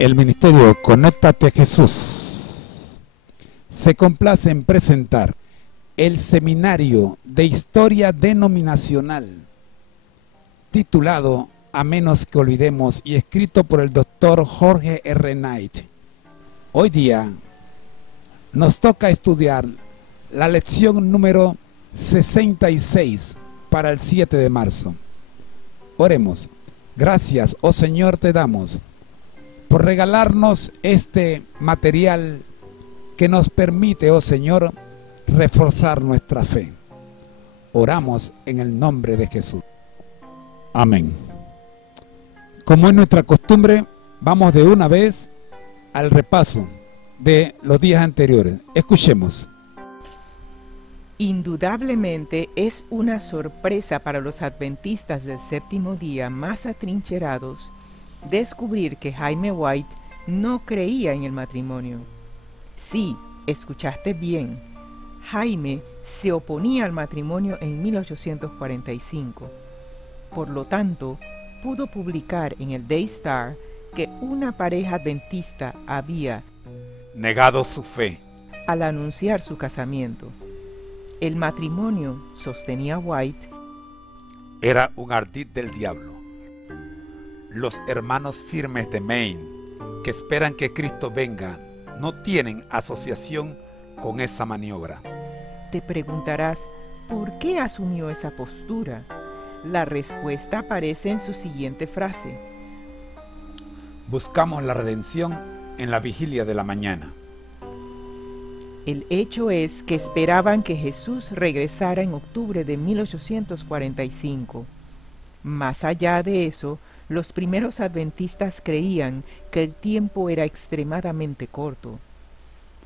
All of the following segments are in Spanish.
El Ministerio Conéctate a Jesús se complace en presentar el Seminario de Historia Denominacional, titulado A menos que olvidemos y escrito por el Dr. Jorge R. Knight. Hoy día nos toca estudiar la lección número 66 para el 7 de marzo. Oremos. Gracias, oh Señor, te damos por regalarnos este material que nos permite, oh Señor, reforzar nuestra fe. Oramos en el nombre de Jesús. Amén. Como es nuestra costumbre, vamos de una vez al repaso de los días anteriores. Escuchemos. Indudablemente es una sorpresa para los adventistas del séptimo día más atrincherados descubrir que Jaime White no creía en el matrimonio. Sí, escuchaste bien. Jaime se oponía al matrimonio en 1845. Por lo tanto, pudo publicar en el Daystar que una pareja adventista había negado su fe al anunciar su casamiento. El matrimonio, sostenía White, era un ardid del diablo. Los hermanos firmes de Maine, que esperan que Cristo venga, no tienen asociación con esa maniobra. Te preguntarás, ¿por qué asumió esa postura? La respuesta aparece en su siguiente frase. Buscamos la redención en la vigilia de la mañana. El hecho es que esperaban que Jesús regresara en octubre de 1845. Más allá de eso, los primeros adventistas creían que el tiempo era extremadamente corto.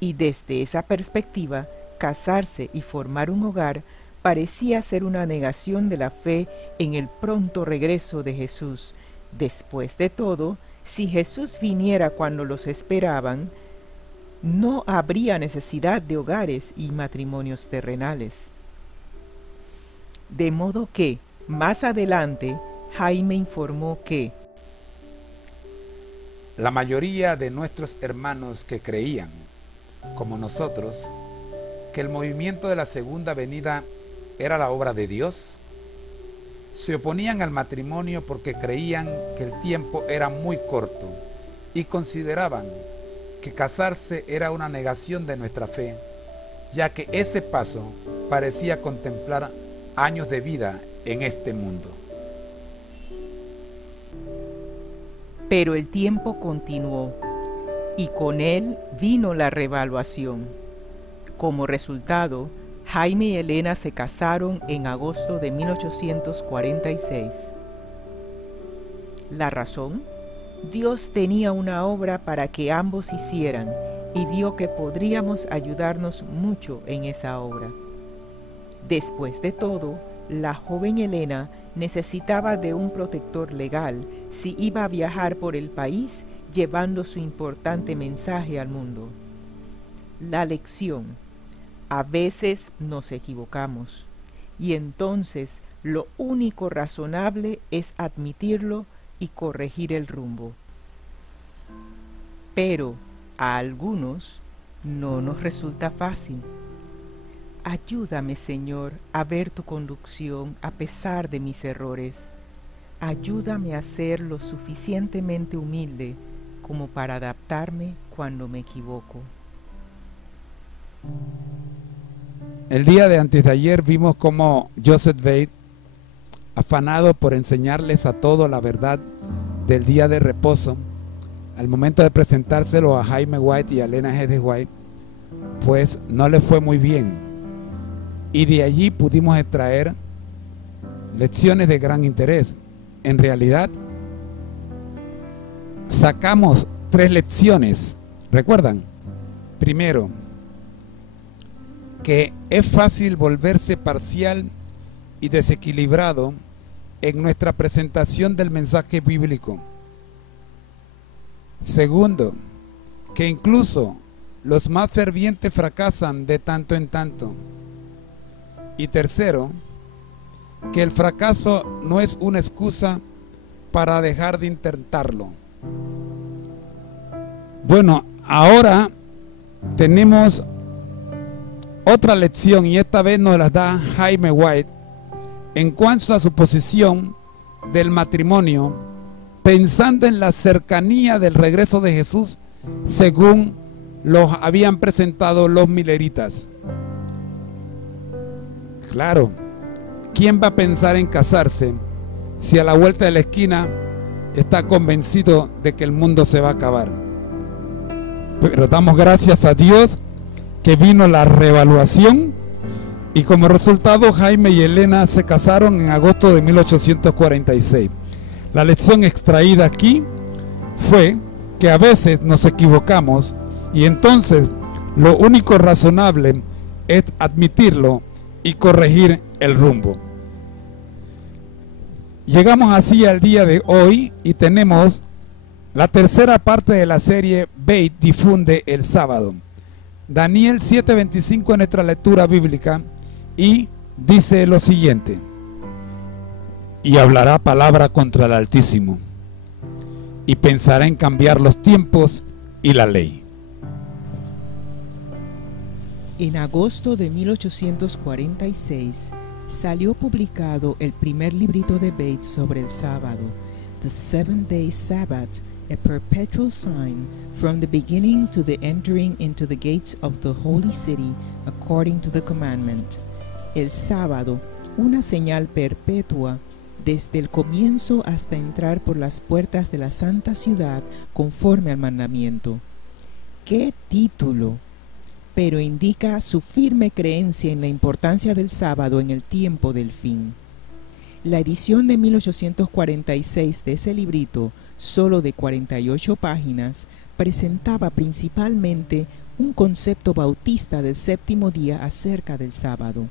Y desde esa perspectiva, casarse y formar un hogar parecía ser una negación de la fe en el pronto regreso de Jesús. Después de todo, si Jesús viniera cuando los esperaban, no habría necesidad de hogares y matrimonios terrenales. De modo que, más adelante, Jaime informó que la mayoría de nuestros hermanos que creían, como nosotros, que el movimiento de la segunda venida era la obra de Dios, se oponían al matrimonio porque creían que el tiempo era muy corto y consideraban que casarse era una negación de nuestra fe, ya que ese paso parecía contemplar años de vida en este mundo. Pero el tiempo continuó, y con él vino la revaluación. Como resultado, Jaime y Elena se casaron en agosto de 1846. ¿La razón? Dios tenía una obra para que ambos hicieran, y vio que podríamos ayudarnos mucho en esa obra. Después de todo, la joven Elena necesitaba de un protector legal si iba a viajar por el país llevando su importante mensaje al mundo. La lección: a veces nos equivocamos, y entonces lo único razonable es admitirlo y corregir el rumbo. Pero a algunos no nos resulta fácil. Ayúdame, Señor, a ver tu conducción a pesar de mis errores. Ayúdame a ser lo suficientemente humilde como para adaptarme cuando me equivoco. El día de antes de ayer vimos cómo Joseph Bate, afanado por enseñarles a todos la verdad del día de reposo, al momento de presentárselo a Jaime White y a Elena G. White, pues no le fue muy bien. Y de allí pudimos extraer lecciones de gran interés. En realidad, sacamos 3 lecciones. ¿Recuerdan? Primero, que es fácil volverse parcial y desequilibrado en nuestra presentación del mensaje bíblico. Segundo, que incluso los más fervientes fracasan de tanto en tanto. Y tercero, que el fracaso no es una excusa para dejar de intentarlo. Bueno, ahora tenemos otra lección y esta vez nos la da Jaime White en cuanto a su posición del matrimonio, pensando en la cercanía del regreso de Jesús según los habían presentado los mileritas. Claro, ¿quién va a pensar en casarse si a la vuelta de la esquina está convencido de que el mundo se va a acabar? Pero damos gracias a Dios que vino la reevaluación y como resultado Jaime y Elena se casaron en agosto de 1846. La lección extraída aquí fue que a veces nos equivocamos y entonces lo único razonable es admitirlo y corregir el rumbo. Llegamos así al día de hoy y tenemos la tercera parte de la serie Bates difunde el sábado. Daniel 7:25 en nuestra lectura bíblica y dice lo siguiente: y hablará palabra contra el Altísimo y pensará en cambiar los tiempos y la ley. En agosto de 1846 salió publicado el primer librito de Bates sobre el sábado, The Seventh-Day Sabbath, a perpetual sign from the beginning to the entering into the gates of the holy city according to the commandment. El sábado, una señal perpetua desde el comienzo hasta entrar por las puertas de la santa ciudad conforme al mandamiento. ¡Qué título! Pero indica su firme creencia en la importancia del sábado en el tiempo del fin. La edición de 1846 de ese librito, solo de 48 páginas, presentaba principalmente un concepto bautista del séptimo día acerca del sábado.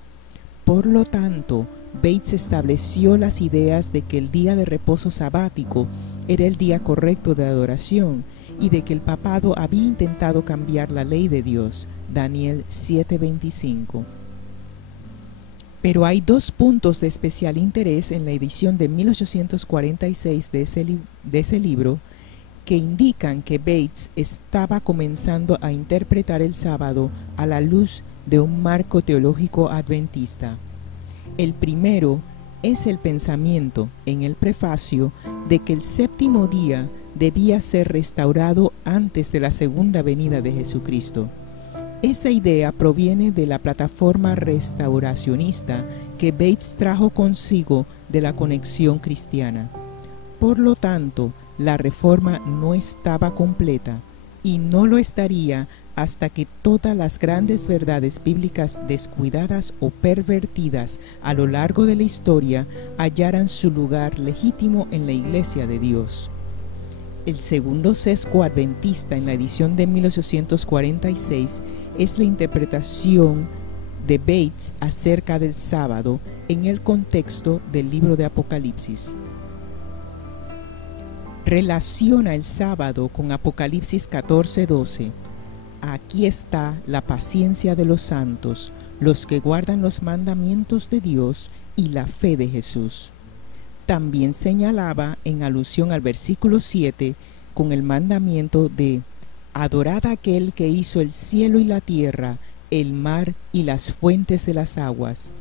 Por lo tanto, Bates estableció las ideas de que el día de reposo sabático era el día correcto de adoración y de que el papado había intentado cambiar la ley de Dios, Daniel 7:25. Pero hay dos puntos de especial interés en la edición de 1846 de ese libro que indican que Bates estaba comenzando a interpretar el sábado a la luz de un marco teológico adventista. El primero es el pensamiento en el prefacio de que el séptimo día debía ser restaurado antes de la segunda venida de Jesucristo. Esa idea proviene de la plataforma restauracionista que Bates trajo consigo de la conexión cristiana. Por lo tanto, la reforma no estaba completa y no lo estaría hasta que todas las grandes verdades bíblicas descuidadas o pervertidas a lo largo de la historia hallaran su lugar legítimo en la Iglesia de Dios. El segundo sesgo adventista en la edición de 1846 es la interpretación de Bates acerca del sábado en el contexto del libro de Apocalipsis. Relaciona el sábado con Apocalipsis 14:12. Aquí está la paciencia de los santos, los que guardan los mandamientos de Dios y la fe de Jesús. También señalaba, en alusión al versículo 7, con el mandamiento de adorad a aquel que hizo el cielo y la tierra, el mar y las fuentes de las aguas,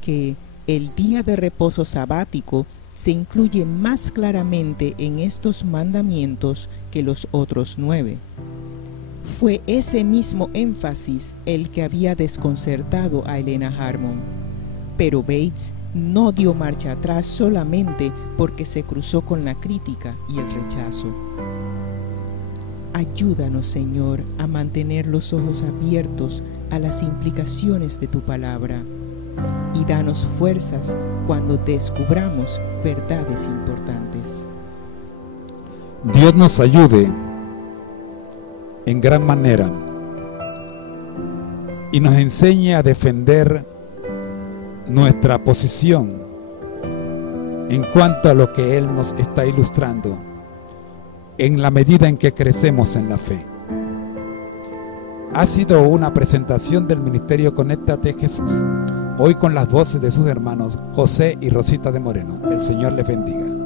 que el día de reposo sabático se incluye más claramente en estos mandamientos que los otros 9. Fue ese mismo énfasis el que había desconcertado a Elena Harmon, pero Bates no dio marcha atrás solamente porque se cruzó con la crítica y el rechazo. Ayúdanos, Señor, a mantener los ojos abiertos a las implicaciones de tu palabra y danos fuerzas cuando descubramos verdades importantes. Dios nos ayude en gran manera y nos enseñe a defender nuestra posición en cuanto a lo que Él nos está ilustrando en la medida en que crecemos en la fe. Ha sido una presentación del Ministerio Conéctate Jesús, hoy con las voces de sus hermanos José y Rosita de Moreno. El Señor les bendiga.